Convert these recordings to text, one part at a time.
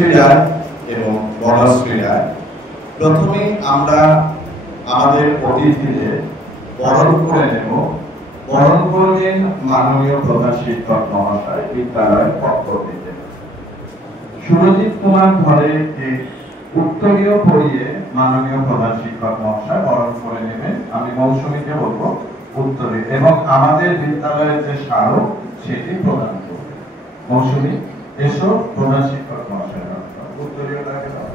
অনুশ্রী রায় এবং বনশ্রী রায়। প্রথমে আমরা আমাদের অতিথিদের বরণ করে নেব। বরণ করবেন মাননীয় প্রধান শিক্ষক মহাশয় বিদ্যালয়ের পক্ষ থেকে। সুরজিৎ কুমার ধরেকে উত্তরীয় পড়িয়ে মাননীয় প্রধান শিক্ষক মহাশয় বরণ করে নেবেন। আমি মৌসুমীকে বলবো উত্তরে, এবং আমাদের বিদ্যালয়ের যে স্মারক সেটি প্রদান করবে। মৌসুমী এসো, প্রধান শিক্ষক মহাশয় উত্তরীয়টাকে দাও।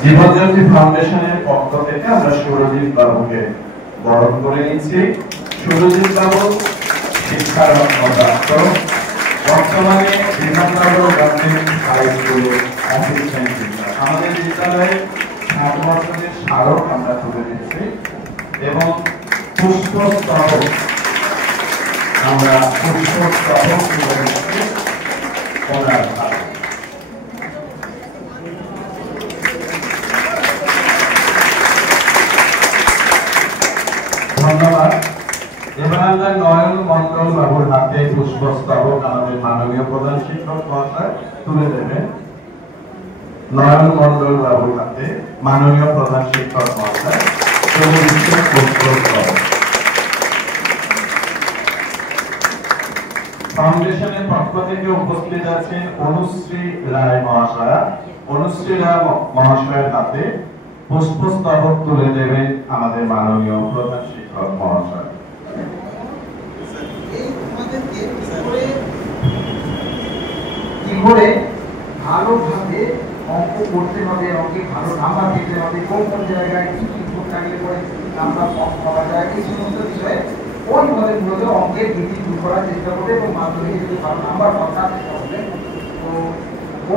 জীবনজ্যোতি ফাউন্ডেশনের পক্ষ থেকে আমরা সুরজিৎ বাবুকে বরণ করে নিচ্ছি। সুরজিৎ বাবু শিক্ষারত্ন প্রাপ্ত, বর্তমানে বিধাননগর গভর্নমেন্ট হাই স্কুলের অ্যাসিস্ট্যান্ট টিচার। আমাদের বিদ্যালয়ে 60 বছরের স্মারক আমরা তুলে দিচ্ছি এবং পুষ্পস্তবক আমরা পুষ্পস্তবক তুলে দিচ্ছি ওনার হাতে। ধন্যবাদ। এবার আমরা নয়ন মন্ডল বাবুর হাতে পুষ্পস্তবক আমাদের মাননীয় প্রধান শিক্ষক মহাশয় তুলে দেবেন। নয়ন মন্ডল বাবুর হাতে মাননীয় প্রধান শিক্ষক মহাশয় পুষ্পস্তবক। ফাউন্ডেশনের পক্ষ থেকে উপস্থিত আছেন অনুশ্রী রায় মহাশয়া। অনুশ্রী রায় মহাশয়ের হাতে পুষ্পস্তবক তুলে দেবেন আমাদের মাননীয় প্রধান শিক্ষক মহাশয়। কি করে ভালোভাবে অঙ্ক করতে হবে, অঙ্কে ভালো নাম্বার পেতে হবে, কোন কোন জায়গায় কি কি ভুল থাকলে পরে নাম্বার কম পাওয়া যায়, এই সমস্ত বিষয়ে ওইভাবে মূলত অঙ্কের ভীতি দূর করার চেষ্টা করবে এবং মাধ্যমিকে যদি ভালো নাম্বার পাওয়ার চেষ্টা করবে। তো ও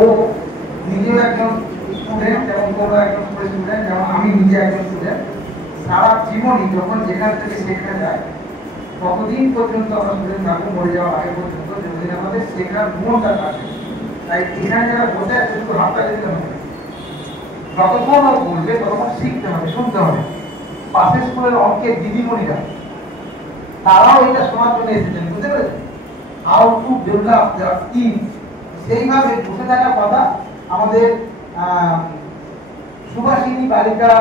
নিজেও একজন স্টুডেন্ট এবং কোনো একজন স্টুডেন্ট, যেমন আমি নিজে একজন স্টুডেন্ট। সারা জীবনই যখন যেখান থেকে শেখা যায় ততদিন পর্যন্ত আমরা স্টুডেন্ট থাকবো, মরে যাওয়ার আগে পর্যন্ত, যতদিন আমাদের শেখার গুণটা থাকে। তাই এখানে যারা বসে আছে শুধু হাতটা দিতে হবে, যতক্ষণ ও বলবে ততক্ষণ শিখতে হবে, শুনতে হবে। পাশের স্কুলের অঙ্কের দিদিমণিরা তারাও এটা শোনার জন্য এসেছেন, বুঝতে পেরেছেন? How to develop there team, সেইভাবে বসে থাকার কথা। আমাদের সুভাষিনী বালিকা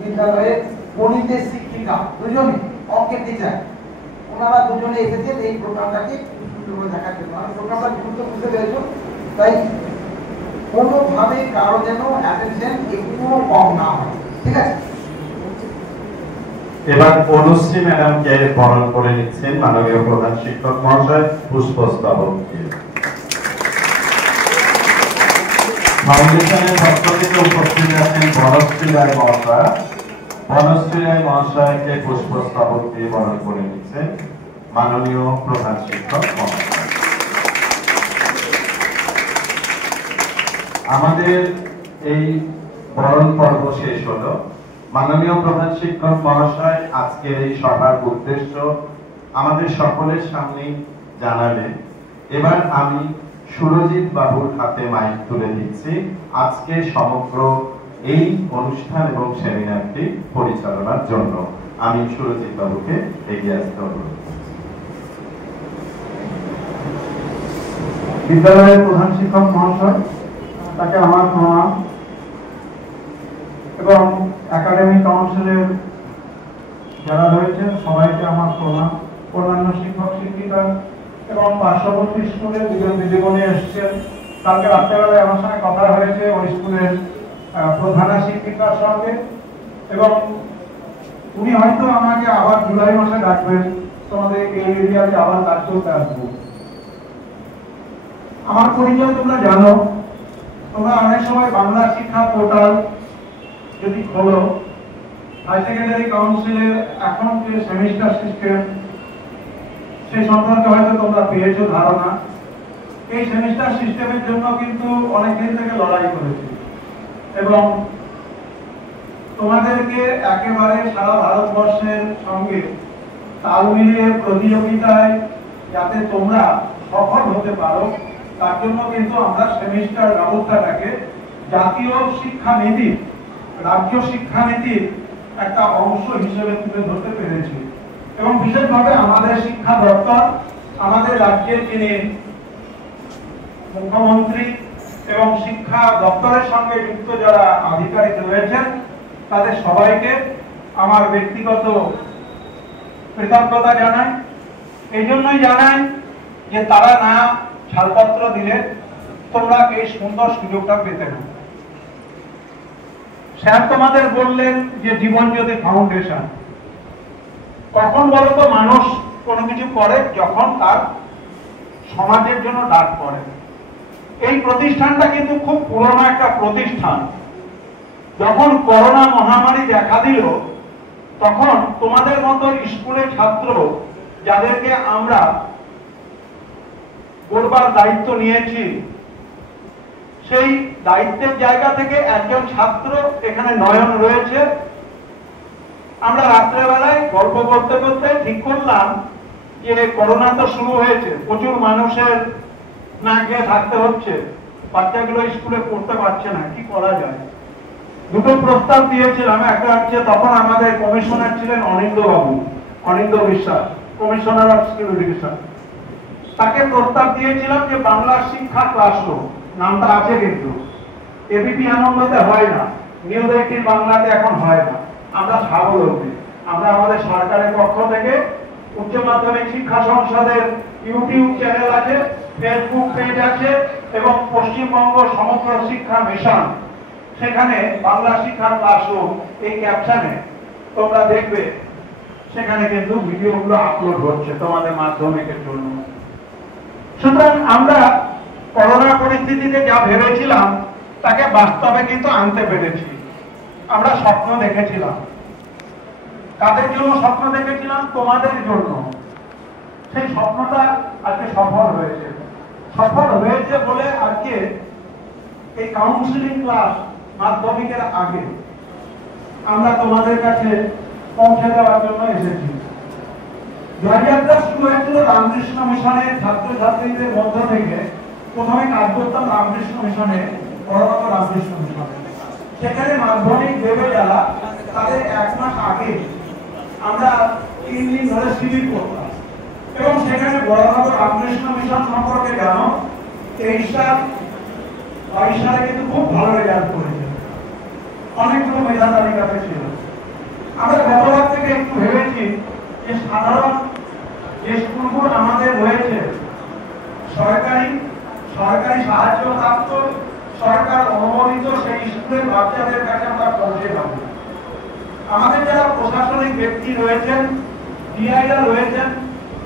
বিদ্যালয়ের গণিতের শিক্ষিকা দুজনে, অঙ্কের টিচার, ওনারা দুজনে এসেছেন এই প্রোগ্রামটাকে সুন্দরভাবে দেখার জন্য। আমি প্রোগ্রামটা গুরুত্ব বুঝতে পেরেছো, তাই কোনোভাবে কারো যেন অ্যাটেনশন একটুও কম না হয়, ঠিক আছে? এবার অনুশ্রী ম্যাডামকে বরণ করে নিচ্ছেন মাননীয় প্রধান শিক্ষক মহাশয় পুষ্পস্তবক দিয়ে। ফাউন্ডেশনের পক্ষ থেকে উপস্থিত আছেন বনশ্রী রায় মহাশয়। বনশ্রী রায় মহাশয়কে পুষ্পস্তবক দিয়ে বরণ করে নিচ্ছেন মাননীয় প্রধান শিক্ষক মহাশয়। আমাদের এই বরণ পর্ব শেষ হলো। মাননীয় প্রধান শিক্ষক মহাশয় আজকের এই সভার উদ্দেশ্য আমাদের সকলের সামনে জানালেন। এবার আমি সুরজিৎ বাবুর হাতে মাইক তুলে দিচ্ছি আজকে সমগ্র এই অনুষ্ঠান এবং সেমিনারটি পরিচালনার জন্য। আমি সুরজিৎ বাবুকে এগিয়ে আসতে অনুরোধ করছি। বিদ্যালয়ের প্রধান শিক্ষক মহাশয়, তাকে আমার প্রণাম, এবং একাডেমিক কাউন্সিলের যারা রয়েছেন সবাইকে আমার প্রণাম। অন্যান্য শিক্ষক শিক্ষিকা এবং পার্শ্ববর্তী স্কুলের দুজন দিদিমণি এসেছেন। কালকে রাত্রেবেলায় আমার সঙ্গে কথা হয়েছে ওই স্কুলের প্রধান শিক্ষিকার সঙ্গে, এবং উনি হয়তো আমাকে আবার জুলাই মাসে ডাকবেন, তোমাদের এই এরিয়াতে আবার কাজ করতে আসবো। আমার পরিচয় তোমরা জানো। তোমরা অনেক সময় বাংলা শিক্ষা পোর্টাল যদি খোলো, হাই সেকেন্ডারি কাউন্সিলের এখন যে সেমিস্টার সিস্টেম সেই সম্পর্কে হয়তো তোমরা পেয়েছো ধারণা। এই সেমিস্টার সিস্টেমের জন্য কিন্তু অনেকদিন থেকে লড়াই করেছি, এবং তোমাদেরকে একেবারে সারা ভারতবর্ষের সঙ্গে তাল মিলিয়ে প্রতিযোগিতায় যাতে তোমরা সফল হতে পারো তার জন্য কিন্তু আমরা সেমিস্টার ব্যবস্থাটাকে জাতীয় শিক্ষানীতি, রাজ্য শিক্ষানীতির একটা অংশ হিসেবে তুলে ধরতে পেরেছি। এবং বিশেষভাবে আমাদের শিক্ষা দপ্তর, আমাদের রাজ্যের যিনি মুখ্যমন্ত্রী এবং শিক্ষা দপ্তরের সঙ্গে যুক্ত যারা আধিকারিক রয়েছেন তাদের সবাইকে আমার ব্যক্তিগত কৃতজ্ঞতা জানাই। এই জন্যই জানাই যে তারা না ছাড়পত্র দিলে তোমরা এই সুন্দর সুযোগটা পেতে না। স্যার তোমাদের বললেন যে জীবনজ্যোতি ফাউন্ডেশন, কখন বলতো মানুষ কোনো কিছু করে যখন তার সমাজের জন্য ডাক পড়ে। এই প্রতিষ্ঠানটা কিন্তু খুব পুরনো একটা প্রতিষ্ঠান। যখন করোনা মহামারী দেখা দিল তখন তোমাদের মতো স্কুলের ছাত্র যাদেরকে আমরা গড়বার দায়িত্ব নিয়েছি, সেই দায়িত্বের জায়গা থেকে একজন ছাত্র এখানে নয়ন রয়েছে। আমরা রাত্রেবেলায় গল্প করতে করতে ঠিক করলাম যে করোনা তো শুরু হয়েছে, প্রচুর মানুষের না গিয়ে থাকতে হচ্ছে, বাচ্চাগুলো স্কুলে পড়তে পারছে না, কি করা যায়। দুটো প্রস্তাব দিয়েছিলাম। একটা হচ্ছে তখন আমাদের কমিশনার ছিলেন অনিন্দ বিশ্বাস, কমিশনার অফ স্কুল এডুকেশন। তাকে প্রস্তাব দিয়েছিলাম যে বাংলা শিক্ষা ক্লাসরুম, নামটা আছে কিন্তু এবিপি আনন্দতে হয় না, নিউ এইটিন বাংলাতে এখন হয় না। আমরা স্বাবলম্বী, আমরা আমাদের সরকারের পক্ষ থেকে উচ্চ মাধ্যমিক শিক্ষা সংসদের ইউটিউব চ্যানেল আছে, ফেসবুক পেজ আছে এবং পশ্চিমবঙ্গ সমগ্র শিক্ষা মিশন, সেখানে বাংলা শিক্ষার ক্লাসরুম এই ক্যাপশনে তোমরা দেখবে, সেখানে কিন্তু ভিডিওগুলো আপলোড হচ্ছে তোমাদের মাধ্যমিকের জন্য। সুতরাং আমরা করোনা পরিস্থিতিতে যা ভেবেছিলাম তাকে বাস্তবে কিন্তু আনতে পেরেছি। আমরা স্বপ্ন দেখেছিলাম, কাদের জন্য স্বপ্ন দেখেছিলাম? তোমাদের জন্য। সেই স্বপ্নটা আজকে সফল হয়েছে। সফল হয়েছে বলে আজকে এই কাউন্সিলিং ক্লাস মাধ্যমিকের আগে আমরা তোমাদের কাছে পৌঁছে দেওয়ার জন্য এসেছি। জয়যাত্রা শুরু হয়েছিল রামকৃষ্ণ মিশনের ছাত্রছাত্রীদের মধ্য থেকে। প্রথমে কাজ করতাম রামকৃষ্ণ মিশনে, বড়বাবু রামকৃষ্ণ মিশনে। সেখানে মাধ্যমিক দেবে যারা, তাদের 1 মাস আগে আমরা 3 দিন ধরে শিবির করতাম এবং সেখানে বড়বাবু রামকৃষ্ণ মিশন সম্পর্কে জানো 23 সাল 22 সালে কিন্তু খুব ভালো রেজাল্ট করেছে, অনেকগুলো মেধা তালিকাতে ছিল। আমরা গতবার থেকে একটু ভেবেছি যে সাধারণ যে স্কুলগুলো আমাদের রয়েছে, সরকারি সাহায্য প্রাপ্ত, সরকার অনুমোদিত সেই স্কুলের বাচ্চাদের কাছে আমরা পৌঁছে যাব। আমাদের যারা প্রশাসনিক ব্যক্তি রয়েছেন, ডিআইরা রয়েছেন,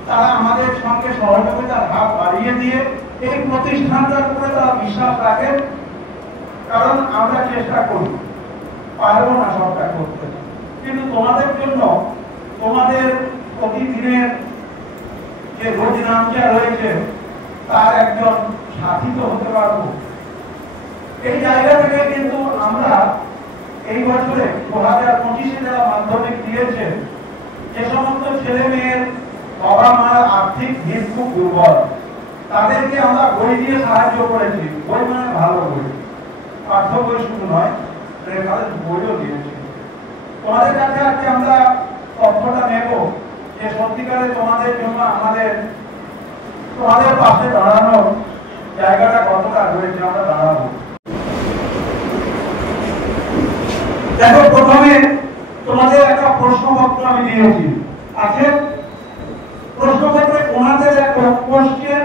তারা আমাদের সঙ্গে সহযোগিতার হাত বাড়িয়ে দিয়ে এই প্রতিষ্ঠানটার উপরে তারা বিশ্বাস রাখেন। কারণ আমরা চেষ্টা করি, পারবো না সবটা করতে, কিন্তু তোমাদের জন্য তোমাদের প্রতিদিনের যে রোজ নামটা রয়েছে তার একজন সাথী তো হতে পারবো। এই জায়গা থেকে কিন্তু আমরা এই বছরে 2025-এ যারা মাধ্যমিক দিয়েছে, যে সমস্ত ছেলে মেয়ের বাবা মার আর্থিক ভিত খুব দুর্বল, তাদেরকে আমরা বই দিয়ে সাহায্য করেছি। বই মানে ভালো বই, পাঠ্য বই শুধু নয়, রেফারেন্স বইও দিয়েছি। তোমাদের কাছে আজকে আমরা তথ্যটা নেব যে সত্যিকারে তোমাদের জন্য তোমাদের পাশে দাঁড়ানোর জায়গাটা কতটা রয়েছে, আমরা দাঁড়াবো। দেখো, প্রথমে তোমাদের একটা প্রশ্নপত্র আমি দিয়েছি, আছে প্রশ্নপত্রে ওনাদের একটা কোশ্চেন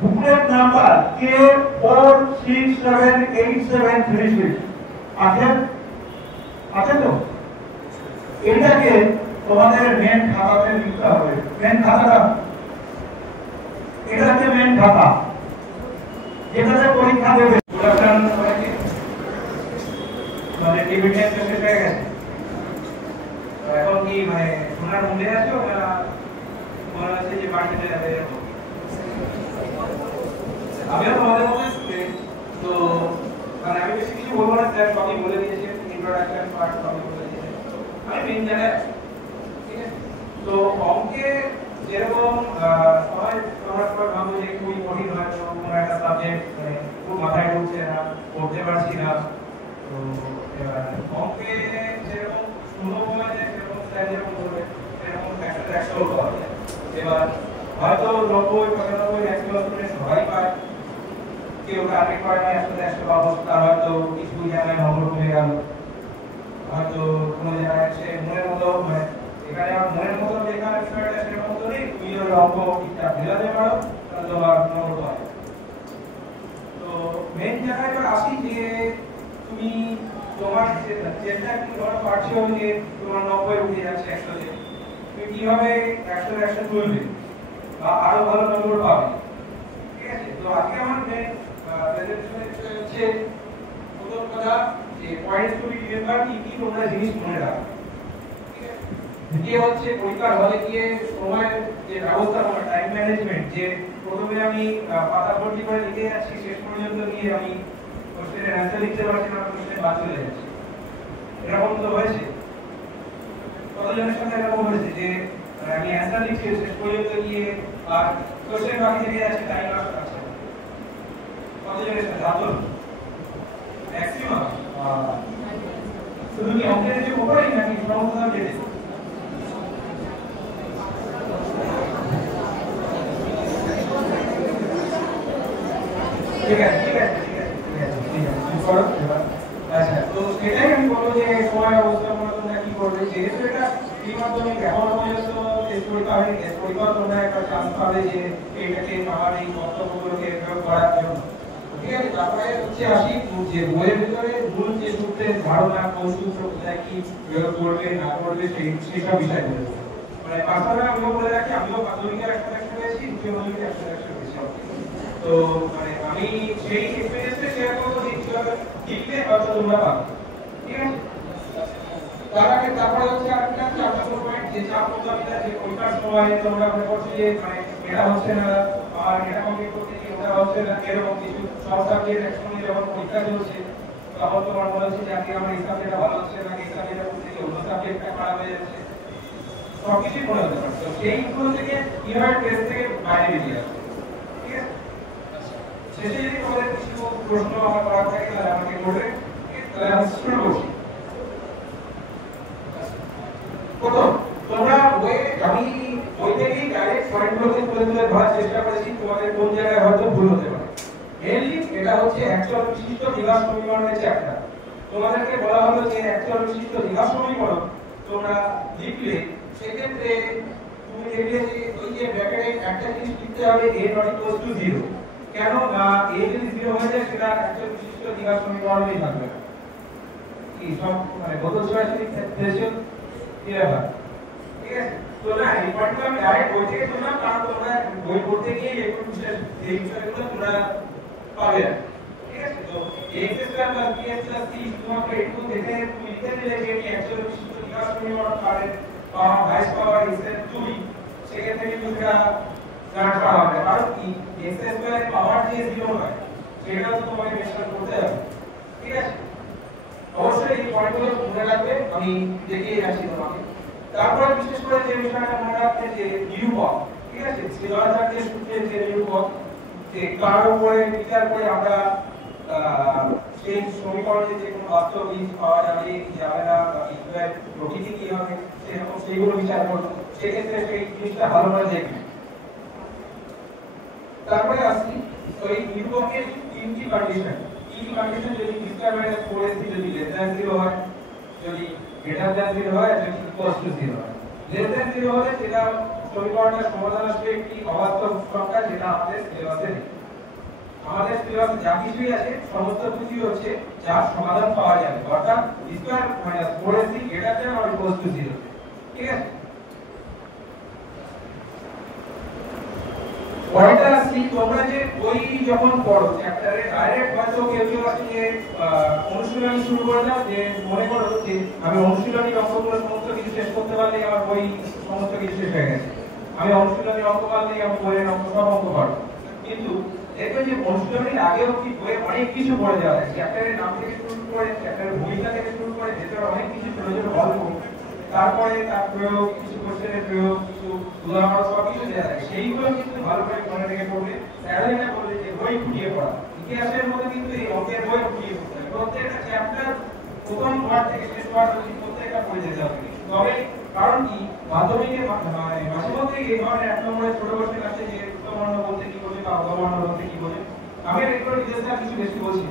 বুকলেট নাম্বার K4678736 আছে তো? এটাকে তোমাদের মেন খাতাতে লিখতে হবে। মেন খাতাটা এটা হচ্ছে মেন খাতা, যেটাতে পরীক্ষা দেবে। মানে ডিভিডেন্ড শেষ হয়ে গেছে, এখন কি মানে ওনার মধ্যে আছে, ওরা মনে হচ্ছে যে বাড়িতে যাবে। আমিও তোমাদের মধ্যে তো কারণ আমি বেশি কিছু বলবো না, স্যার সবই বলে দিয়েছেন, ইন্ট্রোডাকশন পার্ট সবই বলে দিয়েছেন। আমি মেন জায়গায়, ঠিক আছে? তো অঙ্কে যেরকম সবাই আমরা সবাই ভাবো যে খুবই কঠিন হয়, কোনো একটা সাবজেক্ট মানে খুব মাথায় ঢুকছে না, পড়তে পারছি না। তো এবার অঙ্কে যেরকম সুলভ হয়ে যায়, সেরকম স্যার যেরকম বলবে সেরকম একটা পাওয়া যায়। এবার হয়তো 90, 95, 100 সবাই পায়, কেউ টার্গেট করে না 100 অবস্থা, হয়তো কিছু জায়গায় নম্বর কমে গেল, হয়তো কোনো জায়গায় সে মনের মতো মানে এখানে আমার মনের মতো যেখানে বিষয়টা সেরকম তো নেই, তুমি ওই অঙ্ক ঠিকঠাক মেলাতে পারো তাহলে তোমার নম্বর পাবে। তো মেন জায়গায় এবার আসি যে তুমি তোমার চেষ্টা কি করা পারছো যে তোমার 90 উঠে যাচ্ছে 100-তে, তুমি কিভাবে 100 তুলবে বা আরো ভালো নম্বর পাবে, ঠিক আছে? তো আজকে আমার মেন প্রেজেন্টেশনের বিষয় হচ্ছে প্রথম কথা যে পয়েন্টস টু বি রিমেম্বার, কি তোমরা জিনিস মনে রাখো, ঠিক আছে? দ্বিতীয় হচ্ছে পরীক্ষার হলে গিয়ে সময়ের যে ব্যবস্থাপনা, টাইম ম্যানেজমেন্ট, যে প্রথমে আমি পাতা ভর্তি করে লিখে যাচ্ছি, শেষ পর্যন্ত গিয়ে আমি কোশ্চেনের অ্যান্সার লিখতে পারছি না, কোশ্চেন বাদ চলে যাচ্ছে। এরকম তো হয়েছে, কতজনের সাথে এরকম হয়েছে যে আমি অ্যান্সার লিখছি, শেষ পর্যন্ত গিয়ে আর কোশ্চেন বাকি থেকে যাচ্ছে, টাইম আসছে না। কতজনের সাথে হাত তোলো? ম্যাক্সিমাম। শুধু কি অঙ্কের যে উপরেই নাকি সমস্ত সাবজেক্টে? ঠিক আছে, ঠিক আছে, ঠিক আছে, ঠিক আছে, ঠিক আছে, করো এবার। আচ্ছা, তো সেটাই আমি বলবো যে সময় ব্যবস্থাপনা তোমরা কি করবে, যেহেতু এটা প্রি-মাধ্যমিক এখন পর্যন্ত টেস্ট পরীক্ষা হয়নি, টেস্ট পরীক্ষা তোমরা একটা চান্স পাবে যে এইটাকে আমার এই বক্তব্যগুলোকে প্রয়োগ করার জন্য, ঠিক আছে? তারপরে হচ্ছে আসি যে বইয়ের ভিতরে মূল যে সূত্রের ধারণা, কোন সূত্র কোথায় কি প্রয়োগ করবে না করবে সেইসব বিষয়গুলো, মানে পার্সোনালি আমিও বলে রাখি, আমিও মাধ্যমিকের 100 পেয়েছি, উচ্চ মাধ্যমিকের 100 পেয়েছি। তো মানে আমি সেই এক্সপেরিয়েন্সটা শেয়ার করবো যে কিভাবে লিখলে হয়তো তোমরা পাবে, ঠিক আছে? তারপরে হচ্ছে আরেকটা চাপ পয়েন্ট, যে চাপ মোকাবিলা, যে পরীক্ষার সময় তোমরা মনে করছো যে মানে এটা হচ্ছে না আর এটা কমপ্লিট করতে গিয়ে ওটা হচ্ছে না, এরকম কিছু সব সাবজেক্ট একসঙ্গে যখন পরীক্ষা চলছে তখন তোমার মনে হচ্ছে যে আজকে আমার এই সাবজেক্টটা ভালো হচ্ছে না, এই সাবজেক্টটা করতে গিয়ে অন্য সাবজেক্টটা খারাপ হয়ে যাচ্ছে, সবকিছুই মনে হতে পারে। তো সেইগুলো থেকে কিভাবে টেস্ট থেকে বাইরে বেরিয়ে আসবে, ঠিক আছে? শেষে যদি তোমাদের কিছু প্রশ্ন আমার করার থাকে তাহলে আমাকে করবে, তাহলে আমি শুরু করছি। প্রথম, তোমরা আমি বই থেকেই ডাইরেক্ট পয়েন্টগুলোকে তুলে তুলে ধরার চেষ্টা করেছি, তোমাদের কোন জায়গায় হয়তো ভুল হতে পারে। মেইনলি এটা হচ্ছে অ্যাকচুয়াল বিশিষ্ট দ্বিঘাত সমীকরণের চ্যাপ্টার। তোমাদেরকে বলা হলো যে অ্যাকচুয়াল বিশিষ্ট দ্বিঘাত সমীকরণ তোমরা লিখলে সেক্ষেত্রে তুমি দেখলে যে ওই যে ব্র্যাকেটে একটা জিনিস লিখতে হবে a not equals to 0, কেন না a যদি 0 হয়ে যায় সেটা অ্যাকচুয়াল বিশিষ্ট দ্বিঘাত সমীকরণই থাকবে না, কি সব মানে বোতল সরাসরি থ্রেশহোল্ড এভাবে, ঠিক আছে? তো না এই পয়েন্টটা আমি ডাইরেক্ট বই থেকে শুনলাম, কারণ তোমরা বই পড়তে গিয়ে একটু বিশেষ এই বিষয়গুলো তোমরা পাবে না, ঠিক আছে? তো x square plus bx plus c তোমাকে একটু দেখে তুমি লিখে দিলে যে এই অ্যাকচুয়াল বিশিষ্ট দ্বিঘাত সমীকরণ পাবে পাওয়ার ভাইস পাওয়ার x এর 2, সেক্ষেত্রে কিন্তু সেটা জানা করা হবে, কারণ কি x স্কয়ার পাওয়ার যে 0 হয় সেটা তো তোমাকে মেনশন করতে হবে, ঠিক আছে? অবশ্যই এই পয়েন্টগুলো মনে রাখবে, আমি দেখিয়ে যাচ্ছি তোমাকে। তারপরে বিশেষ করে যে বিষয়টা মনে রাখতে যে নিরূপক, ঠিক আছে? সিদ্ধান্তের সূত্রে যে নিরূপক, যে কার উপরে বিচার করে আমরা সেই সমীকরণে যে কোনো বাস্তব বীজ পাওয়া যাবে কি যাবে না, বা বিজ্ঞানের প্রকৃতি কি হবে সেরকম সেইগুলো বিচার করবো, সেক্ষেত্রে সেই জিনিসটা ভালো করে দেখবে। তারপরে আসছি ওই নিরূপকের তিনটি কন্ডিশন, কন্ডিশন যদি ডিটারমাইন্যান্ট 4ac যদি লেস দ্যান 0 হয়, যদি গ্রেটার দ্যান 0 হয়, যদি ইকুয়াল টু 0 হয়। লেস দ্যান 0 হলে সেটা সমীকরণের সমাধান আসবে একটি অবাস্তব সংখ্যা, যেটা আমাদের সিলেবাসে নেই। আমাদের সিলেবাসে যা কিছুই আছে সমস্ত কিছুই হচ্ছে যার সমাধান পাওয়া যাবে, অর্থাৎ square minus 4ac greater than or equal to 0, ঠিক আছে? পরেরটা আসছি, তোমরা যে বই যখন পড়ো চ্যাপ্টারে ডাইরেক্ট হয়তো কেউ কেউ আছে যে অনুশীলনী শুরু করে দাও, যে মনে করো যে আমি অনুশীলনী অঙ্কগুলো সমস্ত কিছু শেষ করতে পারলে আমার বই সমস্ত কিছু শেষ হয়ে গেছে, আমি অনুশীলনী অঙ্ক পারলেই আমার বইয়ের অঙ্ক সব অঙ্ক পারবো। কিন্তু দেখবে যে অনুশীলনীর আগেও কি বইয়ে অনেক কিছু পড়ে যাওয়া যায়, চ্যাপ্টারের নাম থেকে শুরু করে চ্যাপ্টারের ভূমিকা থেকে শুরু করে ভেতরে অনেক কিছু প্রয়োজন গল্প, তারপরে তার প্রয়োগ, কিছু কোশ্চেনের প্রয়োগ, কিছু উদাহরণ, সব কিছু দেওয়া থাকে। সেইগুলো কিন্তু ভালো করে মনে রেখে পড়লে, স্যারেরা বললে যে বই খুঁটিয়ে পড়া, ইতিহাসের মধ্যে কিন্তু এই অঙ্কের বই খুঁটিয়ে পড়তে হবে, প্রত্যেকটা চ্যাপ্টার প্রথম ওয়ার্ড থেকে শেষ ওয়ার্ড অবধি প্রত্যেকটা পড়ে যেতে হবে, তবে কারণ কি মাধ্যমিকে মাঝে মধ্যে এই ধরনের এক নম্বরের ছোট কোশ্চেন আছে যে উত্তরবর্ণ বলতে কি বোঝে বা অবর্ণ বলতে কি বোঝে। আমি একটু ডিটেইলসটা কিছু বেশি বলছি।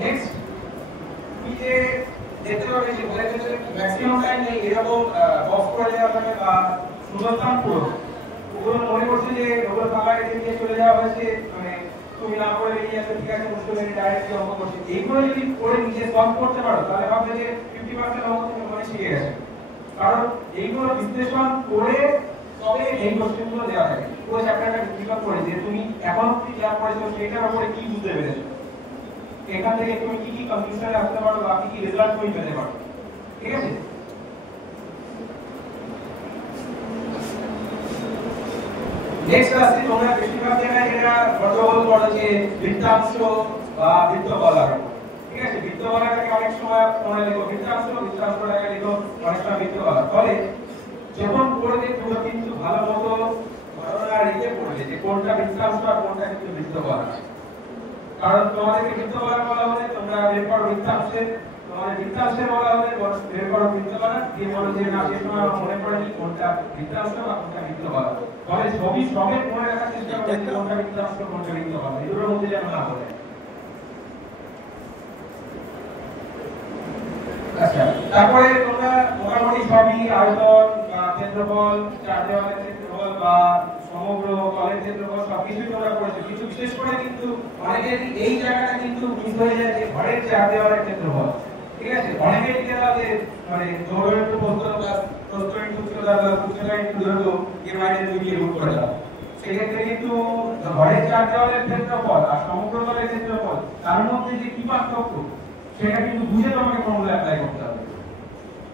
নেক্সট এই যে দেখতে পাবে যে বলে যে ম্যাক্সিমাম টাইম নেই এরকম বক্স করে দেওয়া থাকে বা শূন্যস্থান পূরণ, ওগুলো মনে করছে যে ওগুলো ফাঁকা রেখে দিয়ে চলে যাওয়া হয়েছে, মানে তুমি না করে বেরিয়ে আসো, ঠিক আছে মুশকিল নেই, ডাইরেক্টলি অঙ্ক করছে। এইগুলো যদি করে নিজে সলভ করতে পারো তাহলে ভাববে যে 50% অঙ্ক তুমি মনে শিখে গেছে, কারণ এইগুলো বিশ্লেষণ করে তবে এই কোশ্চেনগুলো দেওয়া থাকে। ওই চ্যাপ্টারটা ডিসকাস করে যে তুমি এখন অবধি যা পড়েছো সেটার উপরে কি বুঝতে পেরেছো, এখান থেকে তুমি কি কি কনক্লুশনে আসতে পারো বা কি কি রেজাল্ট তুমি পেতে পারো, ঠিক আছে। নেক্সট আসছে তোমরা বেশিরভাগ জায়গায় যেটা গন্ডগোল করো যে বৃত্তাংশ বা বৃত্তবলয়, ঠিক আছে। বৃত্তবলয়টাকে অনেক সময় মনে লেখো বৃত্তাংশটাকে লেখো অনেক সময় বৃত্তবলয়। ফলে যখন পড়বে তোমরা কিন্তু ভালো মতো ধারণা রেখে পড়বে যে কোনটা বৃত্তাংশ আর কোনটা কিন্তু বৃত্তবলয়। কারণ তোমাদেরকে বৃত্তবলয় বলা হলে তোমরা বের করো বৃত্তাংশের, তোমাদের বৃত্তাংশের বলা হলে বের করো বৃত্তবলয়, দিয়ে বলো যে না সে সময় আমার মনে পড়েনি কোনটা বৃত্তাংশ বা কোনটা বৃত্তবলয়। ফলে সবে মনে রাখার চেষ্টা করবে কোনটা বৃত্তাংশ কোনটা বৃত্তবলয়, এই দুটোর মধ্যে যেন না বলে। আচ্ছা, তারপরে তোমরা মোটামুটি সবই আয়তন বা ক্ষেত্রফল, চার দেওয়ালের ক্ষেত্রফল বা সমগ্র তলের ক্ষেত্রফল সবকিছু তোমরা পড়েছো। কিছু বিশেষ করে কিন্তু অনেকেরই এই জায়গাটা কিন্তু মিস হয়ে যায় যে ঘরের চার দেওয়ালের ক্ষেত্রফল, ঠিক আছে। অনেকেই লিখে দাও যে মানে দৈর্ঘ্য ইনটু প্রস্থ প্লাস প্রস্থ ইনটু উচ্চতা প্লাস উচ্চতা ইনটু দৈর্ঘ্য এর বাইরে 2 দিয়ে রুট করে দাও। সেক্ষেত্রে কিন্তু ঘরের চার দেওয়ালের ক্ষেত্রফল আর সমগ্র তলের ক্ষেত্রফল তার মধ্যে যে কি পার্থক্য সেটা কিন্তু বুঝে তোমাকে ফর্মুলা অ্যাপ্লাই করতে হবে।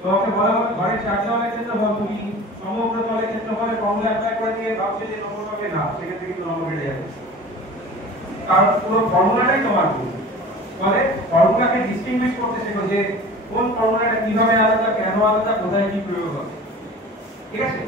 তোমাকে বলা হবে ঘরের চার দেওয়ালের ক্ষেত্রফল, তুমি সমগ্র তলের ক্ষেত্রফলের ফর্মুলা অ্যাপ্লাই করে দিয়ে ভাবছে যে নম্বর পাবে, না, সেক্ষেত্রে কিন্তু নম্বর বেড়ে যাবে, কারণ পুরো ফর্মুলাটাই তোমার ভুল। ফলে ফর্মুলাকে ডিস্টিংগুইশ করতে শেখো যে কোন ফর্মুলাটা কিভাবে আলাদা, কেন আলাদা, কোথায় কি প্রয়োগ হবে, ঠিক আছে।